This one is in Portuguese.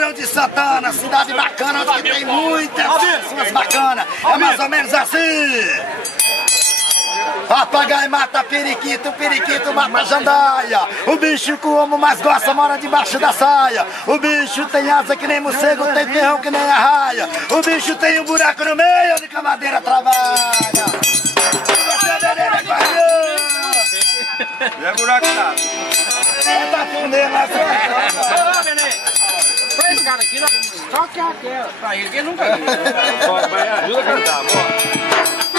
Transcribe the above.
Ribeirão de Santana, cidade bacana, onde tem muitas pessoas bacanas. É mais ou menos assim. Papagaio mata periquito, o periquito mata jandaia. O bicho que o homem mais gosta mora debaixo da saia. O bicho tem asa que nem morcego, tem ferrão que nem arraia. O bicho tem um buraco no meio onde a madeira trabalha. É buraco nada. Tá tudo mesmo, Ô, Benê, pra esse cara aqui, só que aquela. Pra ele que nunca viu. Ajuda a cantar, bora.